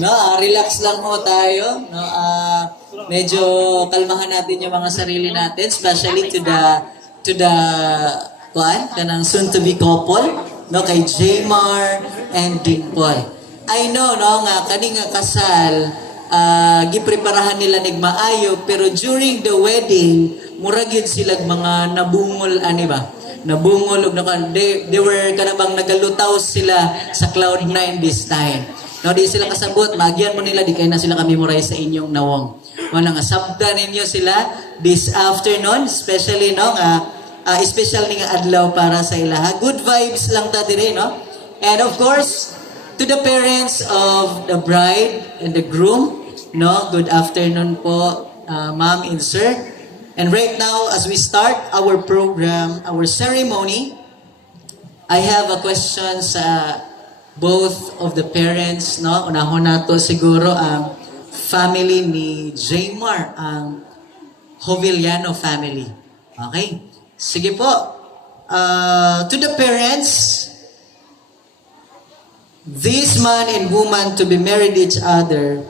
No, relax lang ho tayo. No, medyo kalmahan natin yung mga sarili natin, especially to the kanang soon to be couple, no, kay Jmar and Dimple. I know no nga kani nga kasal gipreparahan nila nig maayo pero during the wedding murag yun sila mga nabungol ani ba? Nabungol og they were kanabang nagalutaw sila sa cloud 9 this time. No, di sila kasabot, magyan mo nila, di kayo na sila ka-memorize sa inyong nawong. Wala nga, sabda ninyo sila this afternoon, especially, no, special ni nga adlaw para sa ilaha. Good vibes lang ta dire, no? And of course, to the parents of the bride and the groom, no, good afternoon po, ma'am and sir. And right now, as we start our program, our ceremony, I have a question sa both of the parents, no? Unahon nato siguro ang family ni Jmar, ang Hoviliano family. Okay? Sige po. To the parents, this man and woman to be married each other,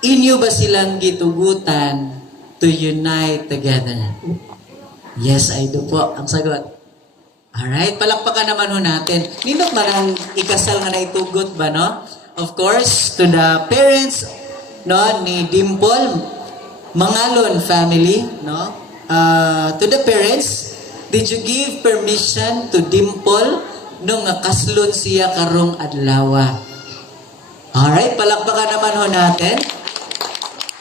inyo ba silang gitugutan to unite together? Yes, I do po. Ang sagot. Alright, palakpakan naman ho natin. Nindot man ang ikasal nga naitugot ba, no? Of course, to the parents, no, ni Dimple, Mangalon family, no? To the parents, did you give permission to Dimple nung kaslon siya karong adlaw? Alright, palakpakan naman ho natin.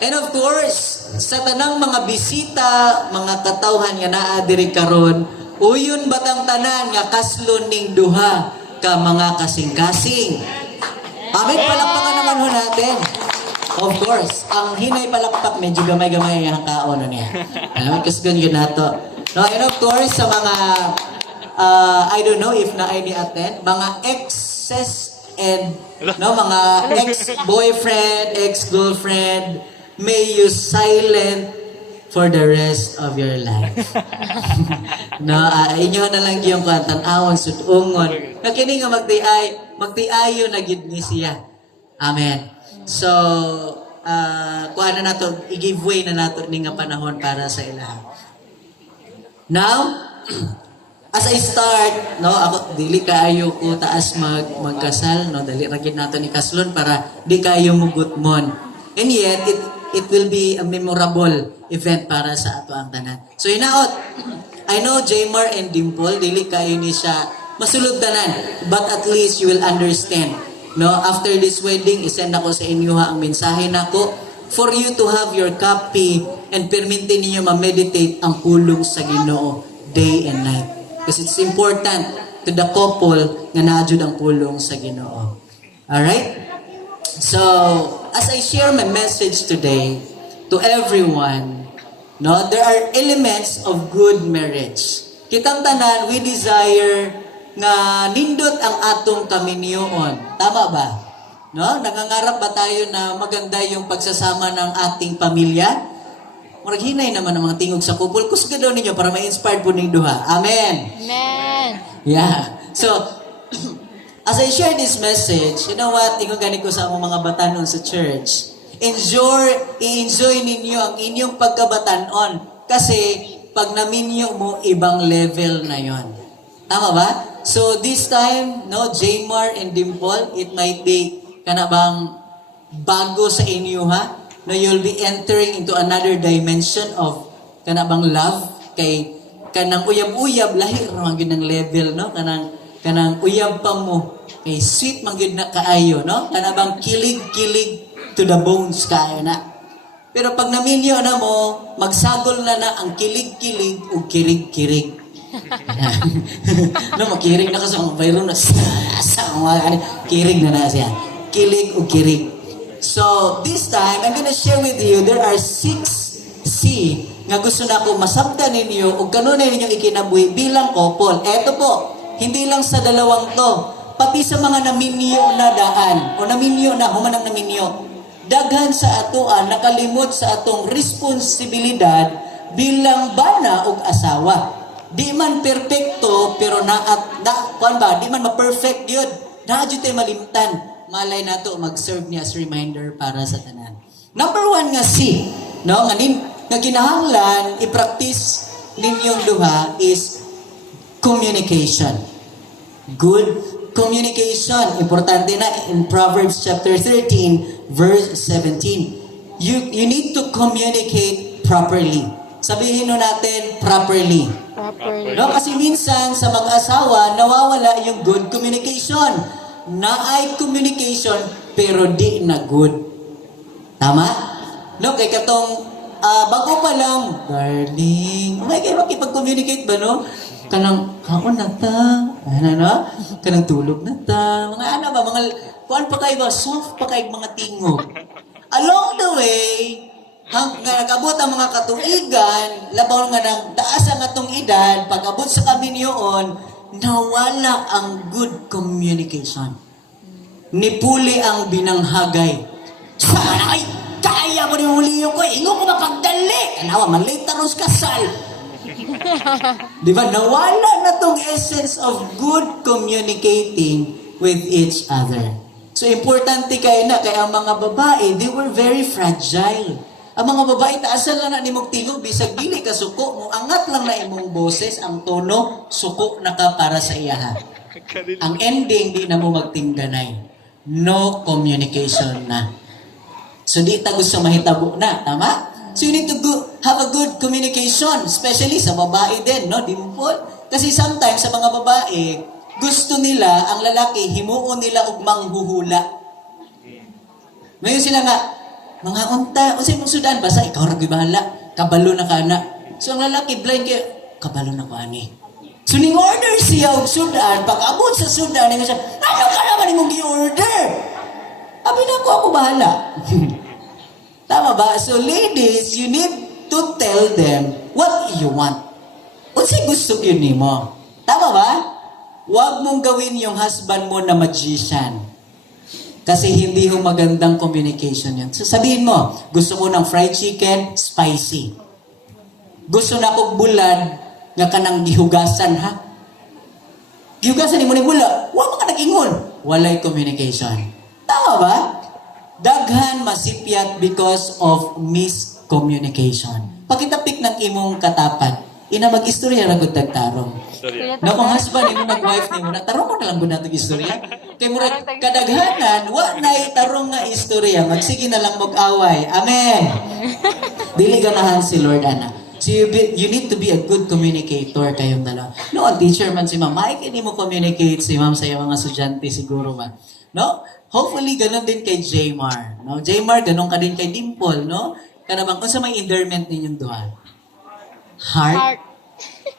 And of course, sa tanang mga bisita, mga katawhan nga naa diri karon, uyon batang tanan nga kaslon ning duha ka mga kasing-kasing. Amen, palakpakan naman ho natin. Of course, ang hinay palakpak medyo gamay-gamay ang kaon niya. Alam kasgan yun nato. No, and of course sa mga I don't know if na ay ni-attend, mga exes and no, mga ex-boyfriend, ex-girlfriend, may you silent for the rest of your life. No, inyo na lang yung tan-awon sudungon. Na kini nga magtiayo na gid ni siya. Amen. So, kuha na nato, i-give way na nato ni nga panahon para sa ilaha. Now, as I start, no, ako dili kaayo ko taas magkasal, no, dali ra gid nato ni kaslon para di kayo mugutmon. And yet it will be a memorable event para sa ato ang tanan. So hinaot, I know Jmar and Dimple, dili kayo ni siya masulod tanan, but at least you will understand. No, after this wedding, isend ako sa inyo ang mensahe nako for you to have your copy and permintin ninyo ma-meditate ang pulong sa Ginoo day and night. Because it's important to the couple nga naadjud ang pulong sa Ginoo. Alright? So, as I share my message today to everyone, no, there are elements of good marriage. Kitang tanan, we desire nga nindot ang atong kaminyoon. Tama ba? No? Nangangarap ba tayo na maganda yung pagsasama ng ating pamilya? Murag hinay naman ang mga tingog sa couple. Kusga daw ninyo para ma-inspired po ning duha. Amen! Amen! Yeah. So, as I share this message, you know what? Ingon gani ko sa among mga batanon sa church. I-enjoy ninyo ang inyong pagkabatanon. Kasi, pag naminyo mo, ibang level na yon. Tama ba? So, this time, no, Jmar and Dimple, it might be kanabang bago sa inyo, ha? No, you'll be entering into another dimension of kanabang love. Kay, kanang uyab-uyab, lahir naman yun ng level, no? Kanang uyab pa mo. Kay sweet man gyud na kaayo, no? Kanabang kilig-kilig to the bones kaayo na. Pero pag naminyo na mo, magsagol na ang kilig-kilig o kirig-kirig. No, makirig na ka sa mga bayro na kirig na siya. Kilig o kirig. So, this time, I'm gonna share with you, there are 6 C nga gusto na ako masabtan ninyo o kanunay ninyo ikinabuhi bilang couple. Eto po, hindi lang sa dalawang to, pati sa mga naminyo na daan o naminyo na, humanang naminyo, daghan sa atoan, nakalimot sa atong responsibilidad bilang bana o asawa. Di man perfecto, pero di man ma-perfect yun. Naadyo tayo malimtan malay nato mag-serve niya as reminder para sa tanan. Number 1 nga C, no, nga kinahanglan i-practice ninyong duha is communication. Good communication. Importante na in Proverbs chapter 13 verse 17. You need to communicate properly. Sabihin natin properly. No, kasi minsan sa mag-asawa nawawala yung good communication. Naay communication pero di na good. Tama? No, kay katong bago pa lang, darling, makikipag-communicate ba, no? Kanang, kaon na ta, kanang tulog na ta, mga kuan pa kayo ba, soft pa kayo mga tingog. Along the way, nag-abot ang mga katuigan, labaw nga ng taas ang atong edad, pag-abot sa kaminyoon, nawala ang good communication. Nipuli ang binanghagay. Sana ay, kaya mo rin uliyo ko, ingo ko mapagdali. Kanawa, malita ros kasal. Di ba? Nawala na tong essence of good communicating with each other. So, importante kayo na, kaya ang mga babae, they were very fragile. Ang mga babae, taasan lang na ni mong tingog, bisag dili ka suko, mo angat lang na imong boses, ang tono, suko na ka para sa iyaha. Ang ending, di na mo magtingganay. No communication na. So, di ta gusto mahitabo na. Tama? So, you need to have a good communication, especially sa babae din, no? Dimple. Kasi sometimes, sa mga babae, gusto nila, ang lalaki, himuon nila og manghuhula. Ngayon sila nga, mga unta, o sa imong sudan, basta ikaw bahala, kabalo na ka na. So, ang lalaki, blind kayo, kabalo na ko, ani. So, ning-order siya og sudan, pag-abot sa sudan, siya, ano ka naman imong gi-order? Abi na ako bahala. Tama ba? So ladies, you need to tell them what you want. Unsay gusto yun nimo? Tama ba? Huwag mong gawin yung husband mo na magician. Kasi hindi yung magandang communication yan. So sabihin mo, gusto mo ng fried chicken, spicy. Gusto na kong bulad, nga kanang gihugasan, ha? Gihugasan mo ni bula, huwag mo ka nag-ingon. Walay communication. Tama ba? Daghan masipyat because of miscommunication. Pagkitapik ng imong katapat, ina mag-istorya ragod tagtarong. Na kung husband, imo mag-wife ni mo, tarong mo na lang gud natong istorya. Kay murag kadaghanan, wa nay tarong nga istorya, magsige na lang mag-away. Amen. Dili ganahan si Lord ana. So you need to be a good communicator kayong dalawa. No, ang teacher man si ma'am, maikini mo communicate si ma'am sa iyong mga estudyante siguro ba. No? Hopefully, ganun din kay Jmar. No? Jmar, ganun ka din kay Dimple, no? Kanabang, kung sa may endearment ninyong duha? Heart?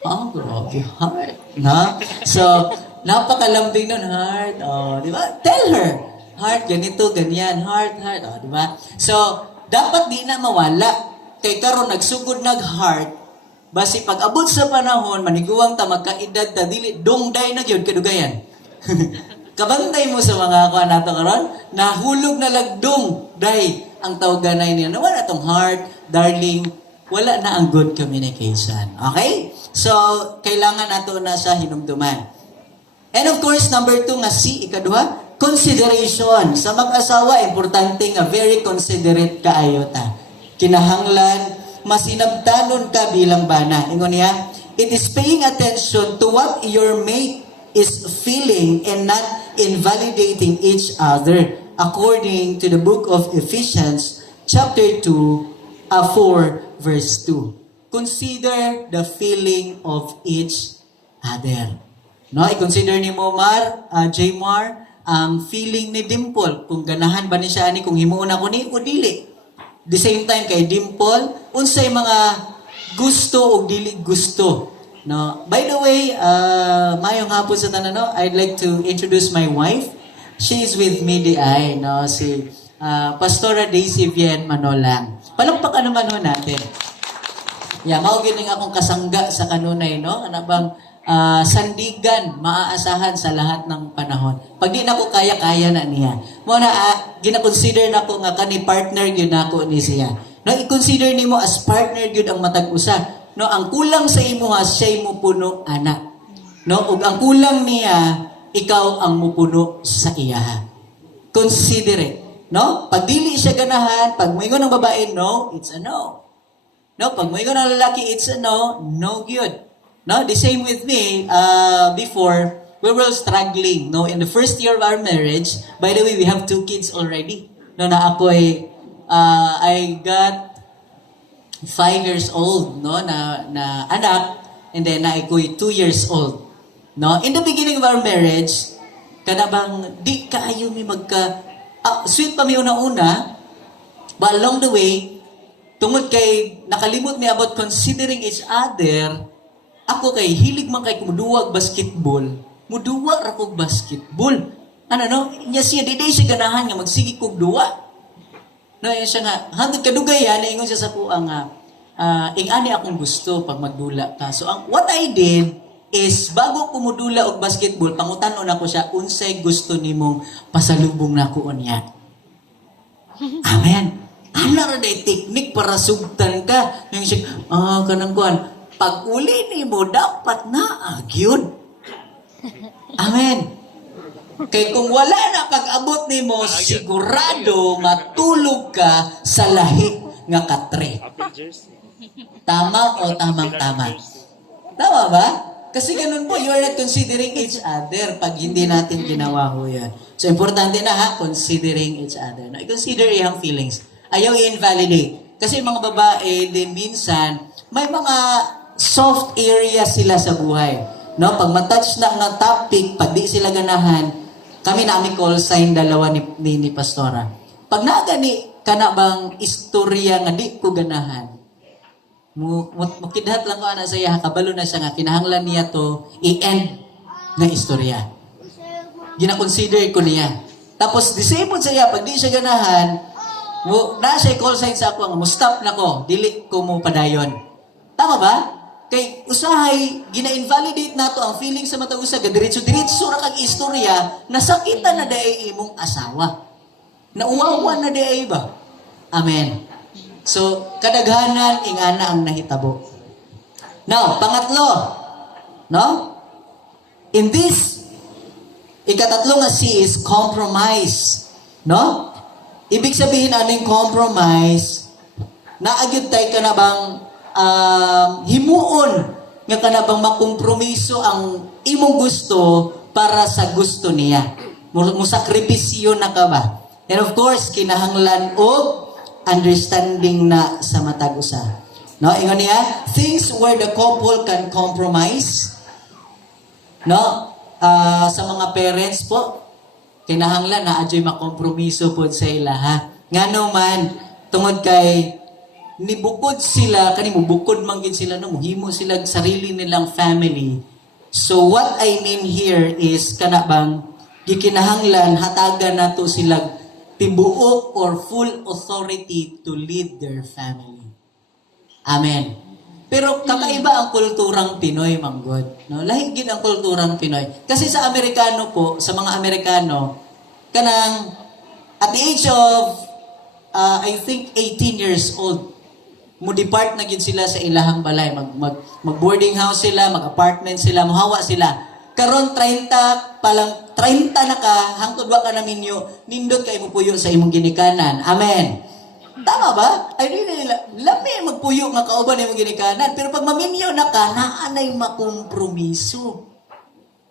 Oh, grabe. Heart. No? So, napakalambing nun, heart. Oh, di ba? Tell her. Heart, ganito, ganyan. Heart. Oh, di ba? So, dapat di na mawala. Kay karon nagsugod nag-heart. Basi pag abot sa panahon, maniguwang ta magkaedad ta dili dongday na gyud kadugayan. Kabantay mo sa mga kuha nato karon, nahulog na lagdong day ang tawaganay niya. Wala tong heart, darling, wala na ang good communication. Okay? So, kailangan nato na sa hinumduman. And of course, number 2 nga C, ikaduha, consideration. Sa mag-asawa, importante nga very considerate kaayo ta. Kinahanglan, masinabtanon ka bilang bana. Ingon niya, it is paying attention to what your mate is feeling and not invalidating each other according to the book of Ephesians chapter 2 4 verse 2. Consider the feeling of each other. No, i-consider ni mo Jmar ang feeling ni Dimple, kung ganahan ba ni siya ani, kung himuon ako ni o dili. The same time kay Dimple, unsay mga gusto o dili gusto. No, by the way, mayong hapon sa tanan, no, I'd like to introduce my wife. She is with me no, si Pastora Daisy Vien Manolang. Palakpakan naman ho natin. Yeah, mao gining akong kasangga sa kanunay, no? Ano bang sandigan, maaasahan sa lahat ng panahon. Pag di na ko kaya na niya. Mo na gina-consider na ko nga kani partner gyud nako ni siya. No, i-consider nimo as partner gyud ang matag usa. No, ang kulang sa imuha, siya mo puno, anak. No, ug ang kulang niya, ikaw ang mupuno sa iya. considerate. No? Pag dili siya ganahan, pag moingon ng babae, no, it's a no. No? Pag moingon ng lalaki, it's a no, no good. No? The same with me, before, we were struggling. No? In the first year of our marriage, by the way, we have 2 kids already. No, na ako ay, I got 5 years old, no, na anak, and then na ako'y 2 years old. No? In the beginning of our marriage, kanabang di kaayo mi sweet pa mi una-una, but along the way, tungod kay nakalimot mi about considering each other, ako kay hilig man kay kumuduwag basketball, muduwa ra kog basketball. Ano no? Nya siya di siya ganahan nga magsigi kog duwa. No, yun siya nga, hangtod kadugayan, ingon siya sa puang nga, ingani akong gusto pag magdula ka. So, what I did is, bago kumudula og basketball, pangutanon ako siya, unsay gusto nimong pasalubong na ko niya. Amen. Ano rin ay technique para sugtan ka? Yung siya, kanang kuhan, pag uli ni mo, dapat na agyod. Amen. Kay kung wala na pag-abot ni mo, sigurado matulog ka sa lahi nga katre. Tama o tamang-tama? Tama ba? Kasi ganun po, you are not considering each other pag hindi natin ginawa ho yan. So, importante na ha, considering each other. No? I-consider iyang feelings. Ayaw i-invalidate. Kasi mga babae din minsan, may mga soft area sila sa buhay. No? Pag matouch na nga topic, pag di sila ganahan, kami namin call sign dalawa ni Pastora. Pag naagani ka na bang istorya nga di ko ganahan, mukidhat lang ko ana sa iya, kabalo na siya nga, kinahanglan niya to i-end na istorya. Gina-consider ko niya. Tapos, the same sa iya, pag di siya ganahan, na siya call sign sa ako, nga, stop na ko, dili ko mo padayon. Tama ba? Kay usahay, gina-invalidate nato ang feeling sa matag usa, diretso-diretso ra kag istorya, nasakitan na daay imong asawa. Nauwawa na daay ba? Amen. So, kadaghanan, ingana ang nahitabo. Now, pangatlo, no? In this, ikatatlo nga C is compromise. No? Ibig sabihin, aning compromise, naagyod tayo ka na bang himuon nga ka na bang makompromiso ang imong gusto para sa gusto niya. Musakripisyo na ka ba? And of course, kinahanglan og understanding na sa matag usa. No, ingon niya, things where the couple can compromise. No, sa mga parents po, kinahanglan na adyoy makompromiso pod sa ila ha. Ngano man tungod kay nibukod sila kanimo bukod man gid sila no, muhimo sila sarili nilang family. So what I mean here is kana bang gikinahanglan hatagan nato sila tibuok or full authority to lead their family. Amen. Pero kakaiba ang kulturang Pinoy, manggod. No? Lahi gid ang kulturang Pinoy. Kasi sa Amerikano po, sa mga Amerikano, kanang at the age of, I think, 18 years old, mo-depart na gid sila sa ilahang balay. Mag-boarding house sila, mag-apartment sila, muhawa sila. Karon 30 palang 30 na ka, hangtod wa ka na minyo, nindot kay mo puyo sa imong ginikanan. Amen. Tama ba? Ay really, lami magpuyo nga kauban imong ginikanan, pero pag maminyo na ka, naanay makompromiso.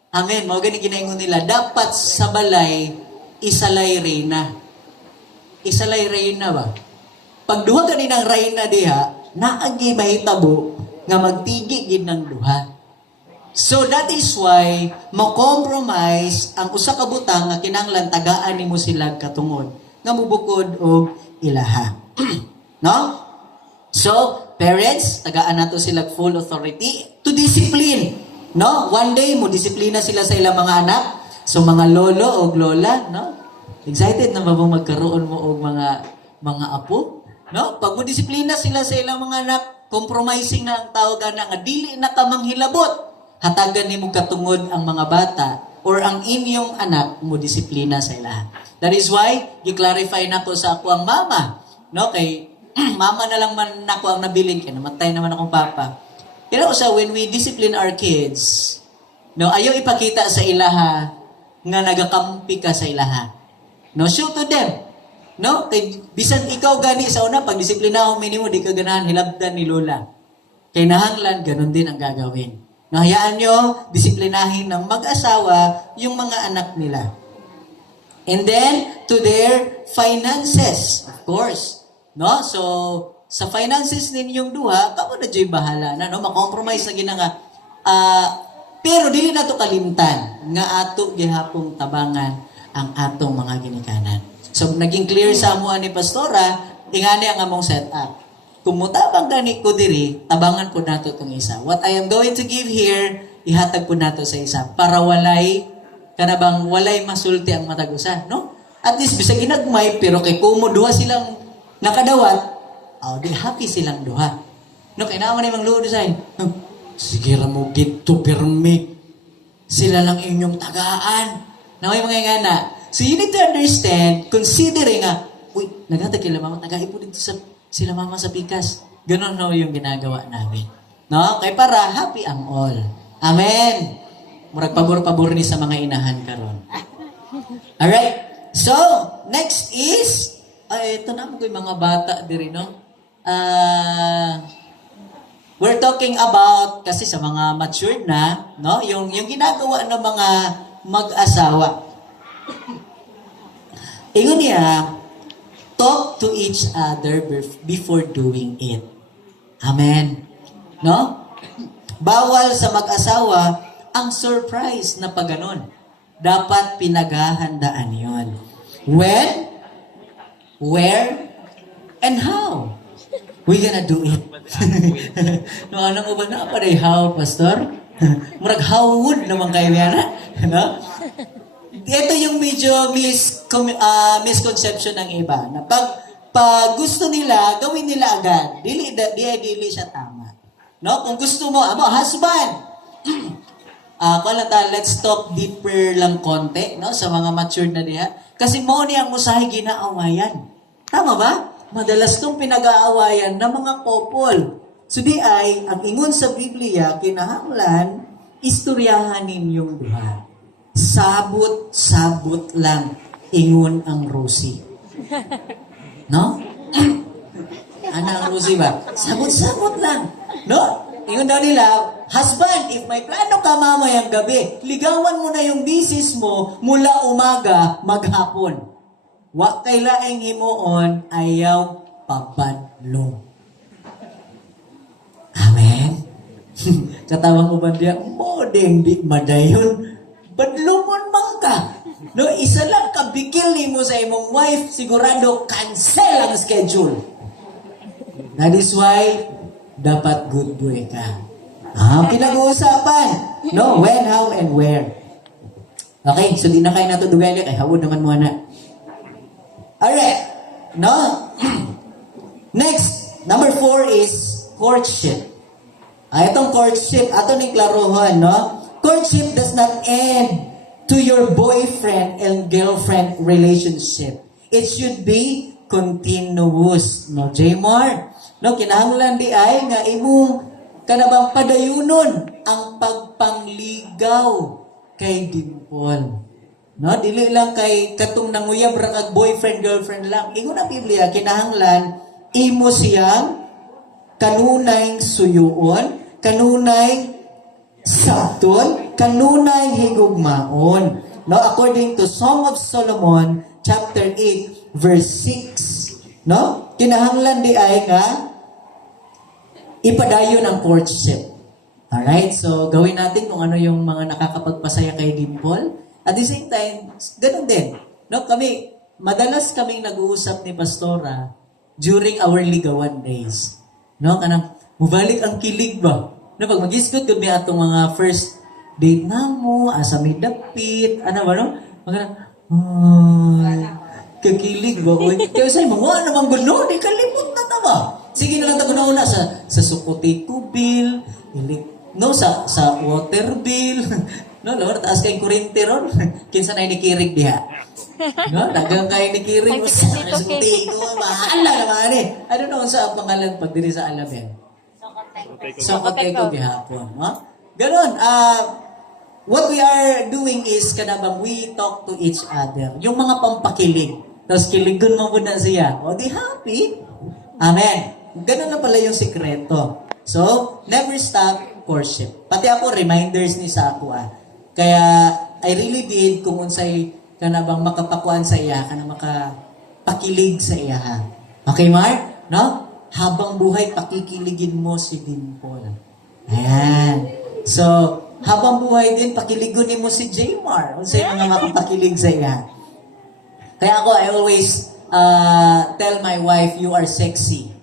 Amen. Mao gani ginaingon nila, dapat sa balay isalay reyna. Isalay reyna ba? Pag duha kaninang reyna diha, naagi mahitabo nga magtigi gid ng duha. So that is why mo-compromise ang usa ka butang nga kinahanglan tagaan nimo sila katungod nga mubukod og ilaha. No? So, parents, tagaan nato sila full authority to discipline. No? One day mo disiplina sila sa ilang mga anak. So mga lolo o lola, no? Excited na ba magkaroon mo og mga apo? No? Pag mo disiplina sila sa ilang mga anak, compromising na ang tawag na nga dili na ka manghilabot. Hatagan nimo katungod ang mga bata or ang inyong anak mo disiplina sa ila. That is why gi-clarify nako sa ako ang mama, no? Kay mama na lang man nako ang nabilin kay namatay naman akong papa. Pero sa when we discipline our kids, no, ayaw ipakita sa ilaha nga nagakampi ka sa ilaha. No, show to them. No, kay bisan ikaw gani sa una pag disiplinahon minimo di ka ganahan hilabdan ni lola. Kay nahanglan ganun din ang gagawin. No, hayaan nyo disiplinahin ng mag-asawa yung mga anak nila. And then to their finances, of course. No? So sa finances ninyong duha, kamo na dyo'y bahala na, no? Makompromise na ginanga. Pero dili na to kalimtan nga ato gihapong tabangan ang atong mga ginikanan. So naging clear sa amo ni Pastora, ingani ang among setup. Kung mutabang gani ko diri, tabangan po nato itong isa. What I am going to give here, ihatag po nato sa isa para walay kanabang walay masulti ang matag usa, no? At least bisag inagmay pero kay kumo duha silang nakadawat, di happy silang duha. No, kay naman ni mang luod say. Sige ra mo gito pirmi. Sila lang inyong tagaan. Naway mga ingana. So you need to understand, considering naghatag kila mama, tagai po dito sa sila mama sa pikas. Ganon no yung ginagawa namin. No? Kay para happy ang all. Amen. Murag pabor-pabor ni sa mga inahan karon. Alright. So, next is, ito na mo yung mga bata diri, no? We're talking about, kasi sa mga matured na, no? Yung ginagawa ng mga mag-asawa. Ingon niya, talk to each other before doing it. Amen. No? Bawal sa mag-asawa ang surprise na pagganon. Dapat pinaghahandaan yon. When, where, and how we gonna do it. No, anong uban na pa rin how, Pastor? Murag how would naman kayo yan, ha? No? Ito yung medyo misconception ng iba na pag gusto nila, gawin nila agad. Dili siya tama. No? Kung gusto mo, husband, let's talk deeper lang konti, no? Sa mga matured na diha. Kasi mo ni ang musahi ginaawayan. Tama ba? Madalas tong pinag-aawayan ng mga couple. So di ay, ang ingon sa Biblia, kinahanglan, istoryahan ninyong duha. Sabot-sabot lang, ingon ang Rosie. No? Ano ang Rosie ba? Sabot-sabot lang. No? Ingon daw nila, husband, if may plano ka mamayang gabi, ligawan mo na yung misis mo mula umaga maghapon. Wa kay laing himuon ayaw pabadlong. Amen. Katawang uban diya, modeng di madayon. Badlumon man ka. No, isa lang kabikil nimo sa imong wife, sigurado cancel ang schedule. That is why dapat good boy ka. Pinag-uusapan. No, when, how, and where. Okay, so di na kayo natudugan niya, kay hawod naman muna. Alright. No? Next, number 4 is courtship. Itong courtship, ato ni klaruhan, no? Courtship does not end to your boyfriend and girlfriend relationship. It should be continuous. No, Jaymar? No, kinahanglan di ay nga imong kanabang padayunon ang pagpangligaw kay Dimple. No, dili lang kay katong nanguyab ra kag boyfriend girlfriend lang. Ingon na Biblia kinahanglan imo siyang kanunay suyuon, kanunay sabton, kanunay higugmaon. No, according to Song of Solomon chapter 8 verse 6. No? Kinahanglan di ay nga ipadayon ang courtship. Alright? So, gawin natin kung ano yung mga nakakapagpasaya kay Dimple. At the same time, ganun din. No? Madalas kaming nag-uusap ni Pastora during our ligawan days. No? Kanang, mubalik ang kilig ba? No? Pag mag-isgot ko may atong mga first date na mo, asa may dapit, ano ba, no? Magandang, kakilig ba? Kaya sa'yo, mga naman gulo, di kalimot na tama. Sige na lang tago na una sa sukuti ko bill, no, sa water bill, no, Lord, taas kayong kurente ron, kinsa na inikirig diha. No, dagang kayo inikirig, sa sukuti ko, mahala naman eh. I don't know sa pangalan pag diri sa alamin. Sokotay ko gihapon. No? Ganon, what we are doing is, kanabang we talk to each other. Yung mga pampakilig. Tapos kiligon mo muna siya. O, di happy? Amen. Ganun na pala yung sikreto. So, never stop courtship. Pati ako, reminders ni sa ako Kaya, I really did kung unsay kanabang makapakuan sa iya, kana makapakilig sa iya ha. Okay, Mark? No? Habang buhay, pakikiligin mo si Dimple. Ayan. So, habang buhay din, pakiligunin mo si Jmar. Unsay mga makapakilig sa iya. Kaya ako, I always tell my wife, you are sexy.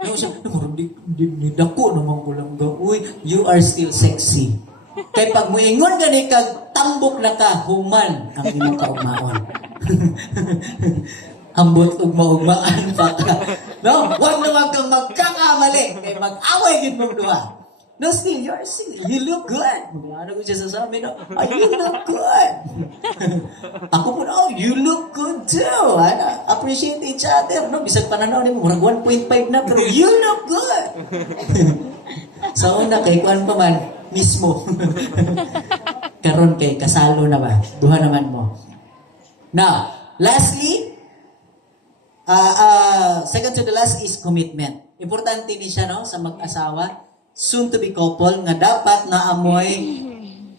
Yung siya, hindi dako naman ko lang daw. Uy, you are still sexy. Kaya pag muingon gani kag tambok na ka, human ang imong kaugmaon. Ambot ugma-ugmaan pa ka. No? Huwag naman kang magkakamali. Kaya mag-away din mong duha. No, still, you look good. Ano ko siya sasabi, no? Oh, you look good. Ako po, oh, you look good too. Ano? Appreciate each other. No? Bisag pananaw ni mo, murag 1.5 na, pero you look good. So, una, kay kuan pa man, mismo. Karon kay kasalo na ba? Duha naman mo. Now, lastly, second to the last is commitment. Importante ni siya, no, sa mag-asawa, soon to be couple, nga dapat na amoy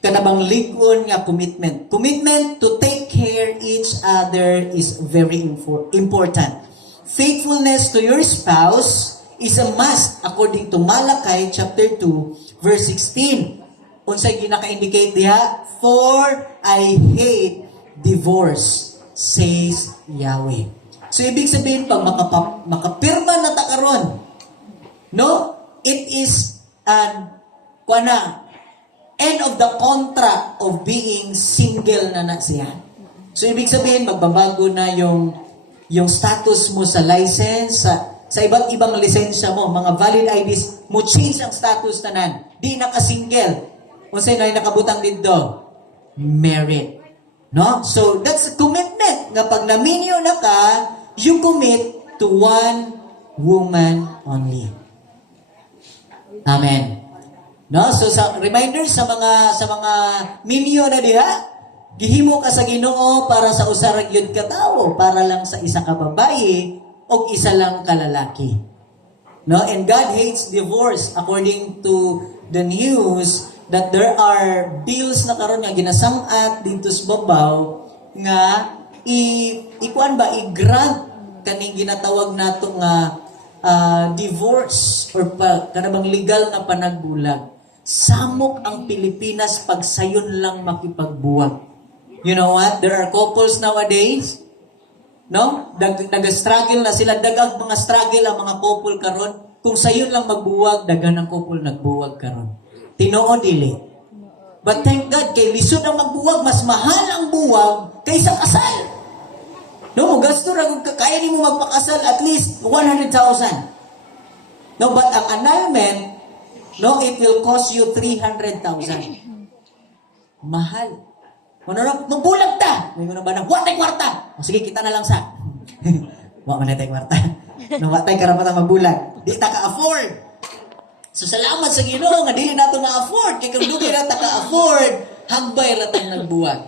kanabang ligon nga commitment. Commitment to take care each other is very important. Faithfulness to your spouse is a must according to Malachi chapter 2 verse 16. Unsay ginaka-indicate diha? For I hate divorce, says Yahweh. So ibig sabihin pag makapirma na ta karon, no? It is end of the contract of being single na siya. So, ibig sabihin, magbabago na yung status mo sa license, sa iba't ibang lisensya mo, mga valid IDs, mo change ang status tanan. Di naka-single. Kung sa'yo na nakabutang dito, married. No? So, that's a commitment. Nga pag naminyo na ka, you commit to one woman only. Amen. No, so sa reminder sa mga minyo na diha, gihimo ka sa Ginoo para sa usa ra gyud ka tawo, para lang sa isa ka babaye o isa lang ka lalaki. No, and God hates divorce according to the news that there are bills na karon nga ginasam-at dito sa babaw nga i-grant kaning ginatawag nato nga divorce or kanabang legal na panagbulag. Samok ang Pilipinas pag sayon lang makipagbuwag. You know what? There are couples nowadays, no? Nag-struggle na sila. Dagang mga struggle ang mga couple karon. Kung sayon lang magbuwag, dagan ang couple nagbuwag karon. Tinoo dili. But thank God, kay lisod ang magbuwag, mas mahal ang buwag kaysa kasal. No, gasto ra kung kaya nimo magpakasal at least 100,000. No, but ang annulment, no, it will cost you 300,000. Mahal. Ano na, magbulag ta. May ba na, watay kwarta. O sige, kita na lang sa. Wa man tay kwarta. No, watay karapatan magbulag. Di ta ka-afford. So salamat sa Ginoo nga dili nato ma-afford. Kay kung dugay na ta ka-afford, hagbay ra tang nagbuwag.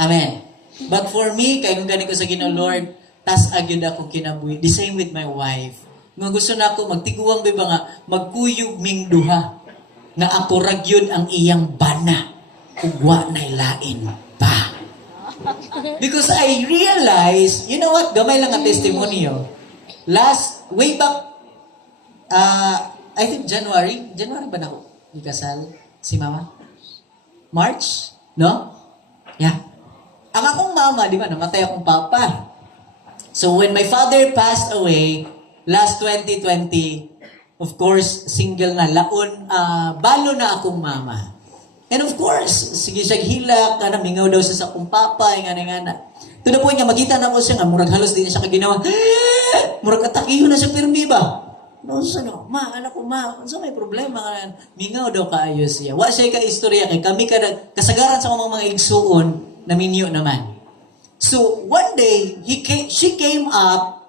Amen. But for me, kay kung gani ko sa Ginoo, Lord, tas agyud ako kinabuhi. The same with my wife. Nga gusto na ako, magtiguang ba nga, magkuyog ming duha, nga ako ragyod ang iyang bana, ugwa na'y lain pa. Because I realize, you know what, gamay lang ang testimonyo. Way back, I think January ba na ako ikasal si Mama? March? No? Yeah. Ang akong mama, di ba, namatay akong papa. So when my father passed away, last 2020, of course, single na, balo na akong mama. And of course, sige siya hilak, mingaw daw siya sa akong papa, nga. To the point nga, makita na ko siya nga, murag halos din siya kaginawa, murag atakiyo na siya pirmi ba? No, anak ko, so may problema ka na, mingaw daw kaayos siya. Wa siya ka-istorya, kay kami kasagaran sa mga igsuon, na minyo naman. So, one day, she came up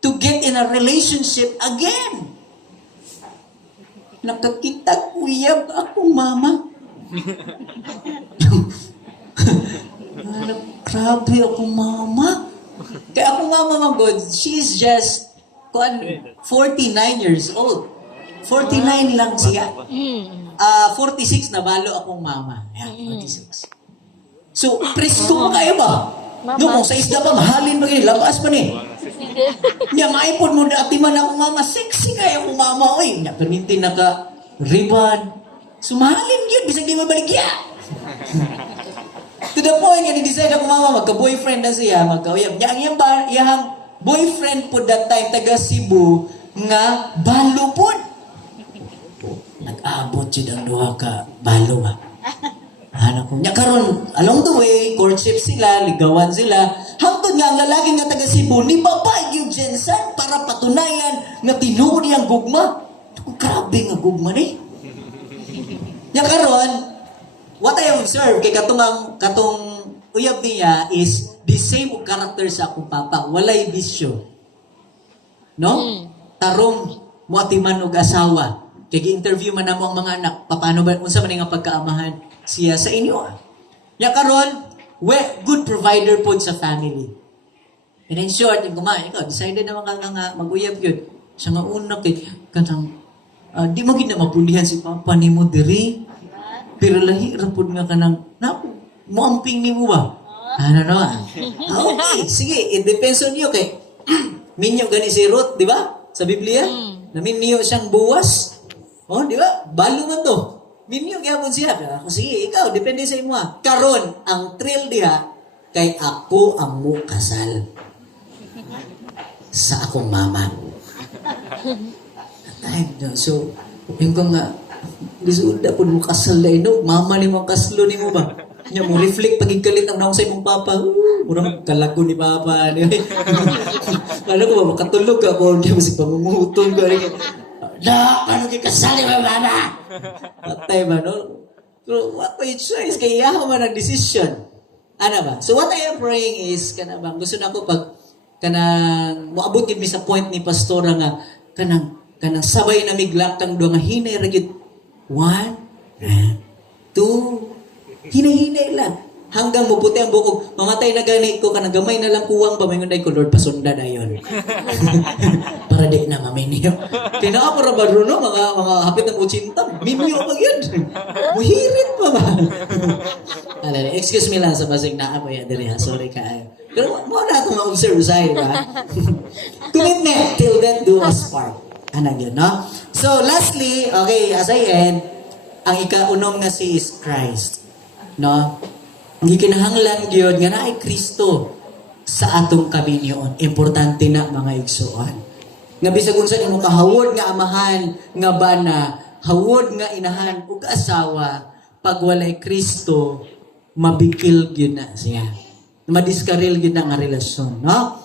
to get in a relationship again. Nakakita, kuyab ako, mama. Grabe akong mama. Kaya akong mama, my God, she's just 49 years old. 49 lang siya. 46 na balo akong mama. Ayan, 46. So, presko mo kayo ba? No, kung sa isda pa, mahalin ba kayo? Labas pa ni. Niya, maipon mo na atiman akong mama. Sexy kayo akong mama. Uy, niya, permintin naka-ribbon. So, mahalin yun. Bisag di mabaligya. To the point, yan, i-decide akong mama, magka-boyfriend na siya, magka-uyab. Yang boyfriend po that time, taga Cebu, nga balo po. Nag-abot yun ang duha ka balo ba? Anak ko. Nya karon along the way, courtship sila, ligawan sila. Hangtod nga ang lalaki nga taga Cebu, ni babay yung Jensen para patunayan nga tinuod niyang gugma. Grabe nga gugma ni. Nya karon, what I observe kay katong uyab niya is the same character sa akong papa. Walay bisyo. No? Tarong muatiman og asawa. Kaya interview man namo ang mga anak, paano ba unsa man nga pagkaamahan siya sa inyo? Ya karon, good provider pod sa family. And in short, yung kumain ko, decided naman nga mag-uyab yun. Siya nga una kay kanang di mo gid na mapulihan si papa nimo diri. Pero lahi ra pod nga kanang moamping nimo ba? Ano no? Okay, sige, it depends on you kay minyo gani si Ruth, di ba? Sa Biblia, naminyo siyang buwas. Oh, di ba? Balo man to. Minyo gyapon siya. Ako sige, ikaw depende sa imo. Karon ang thrill diha kay ako ang mo kasal sa akong mama. So, yung ko nga, lisuda po mo kasal na ino, mama ni mo kaslo ni mo ba? Nya mo reflect pagigkalit ang naong sa imong papa. Murang kalago ni papa. Ano ko ba, makatulog ka ko, di mo si pamungutong ko. Ano kayo kasal ni mama? Patay ba, no? So, what may choice? Kaya yaho man ang decision. Ano ba? So, what I am praying is, kanabang, gusto na ako pag, kanang, moabot yun mi sa point ni Pastora nga, kanang sabay na miglak kang doon nga hinay ragit. 1, 2, hinay-hinay lang. Hanggang maputi ang bukog. Mamatay na gani ko, kanang gamay na lang kuwang ba, may ngunday ko, Lord, pasunda na yun. Para di na maminyo. Tinaka para ba no? Mga hapit ng 80. Mimyo pa yun. Muhirit pa ba? Alala, excuse me lang sa basig na ako yan. Sorry ka. Pero mo na akong ma-observe sa'yo, ba? Commitment till death do us part. Ano yun, no? So, lastly, okay, as I end, ang ikaunom nga si is Christ. No? Ang ikinahanglan yun nga na ay Kristo sa atong kaminyoon. Importante na mga igsuon. Nga bisag unsa nimo kahawod nga amahan, nga bana, hawod nga inahan ug asawa, pag walay Kristo, mabikil gyud na siya. Madiskaril gyud na nga relasyon, no?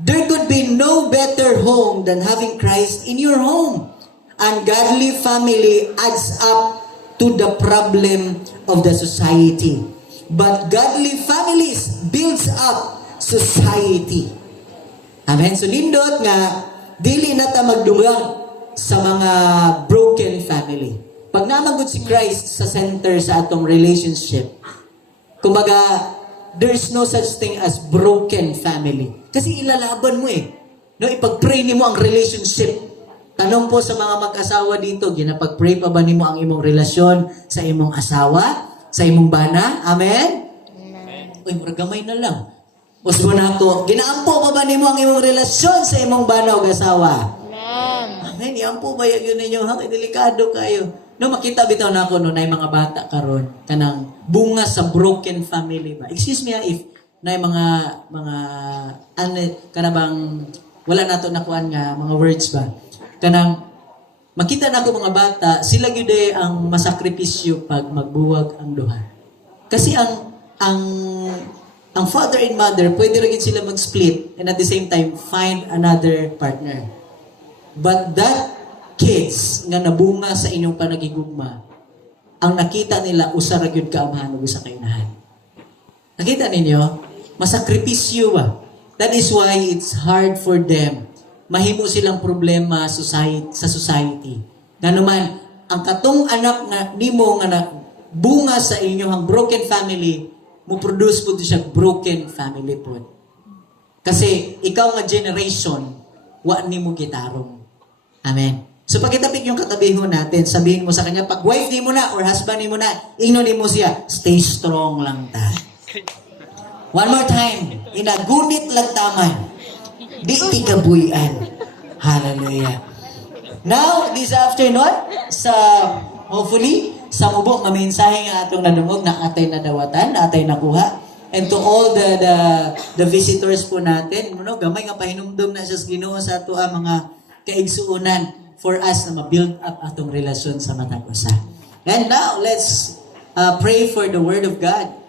There could be no better home than having Christ in your home. And godly family adds up to the problem of the society. But godly families builds up society. Amen. So lindot nga dili na ta magdungag sa mga broken family. Pag namagod si Christ sa center sa atong relationship, kumaga there's no such thing as broken family. Kasi ilalaban mo eh. No, ipag-pray nimo ang relationship. Tanong po sa mga mag-asawa dito, ginapag-pray pa ba nimo ang imong relasyon sa imong asawa? Sa imong bana? Amen? Amen. Uy, maragamay na lang. Usbo na ako, ginaampo pa ba nimo ang imong relasyon sa imong bana o asawa? Amen. Amen. Iampo ba yun ninyo? Hangay, delikado kayo. No, makita bitaw na ako no, na mga bata karon kanang bunga sa broken family ba? Excuse me if na mga kanabang wala nato nakuan nga mga words ba? Kanang makita na ako mga bata, sila gyud ang masakripisyo pag magbuwag ang duha. Kasi ang father and mother, pwede rin sila mag-split and at the same time find another partner. But that kids nga nabunga sa inyong panagigugma, ang nakita nila usa ra gyud ka amahan ug usa ka inahan. Nakita ninyo? Masakripisyo ba? That is why it's hard for them. Mahimo silang problema sa society. Nga naman, ang katong anak na nimo nga bunga sa inyong broken family, mo produce po siya broken family po. Kasi ikaw nga generation, wa ni mo gitarong. Amen. So pagkitapik yung katabiho natin, sabihin mo sa kanya, pag wife ni mo na or husband ni mo na, ingnon ni mo siya, stay strong lang ta. One more time, inagunit lang taman, di kabuyan. Hallelujah. Now, this afternoon, hopefully, sa mubo, maminsahe nga atong nanungog na atay nadawatan, na atay nakuha. And to all the visitors po natin, gamay nga pahinumdum na siya sa Ginoo sa ato mga kaigsuunan for us na ma-build up atong relasyon sa matag usa. And now, let's pray for the Word of God.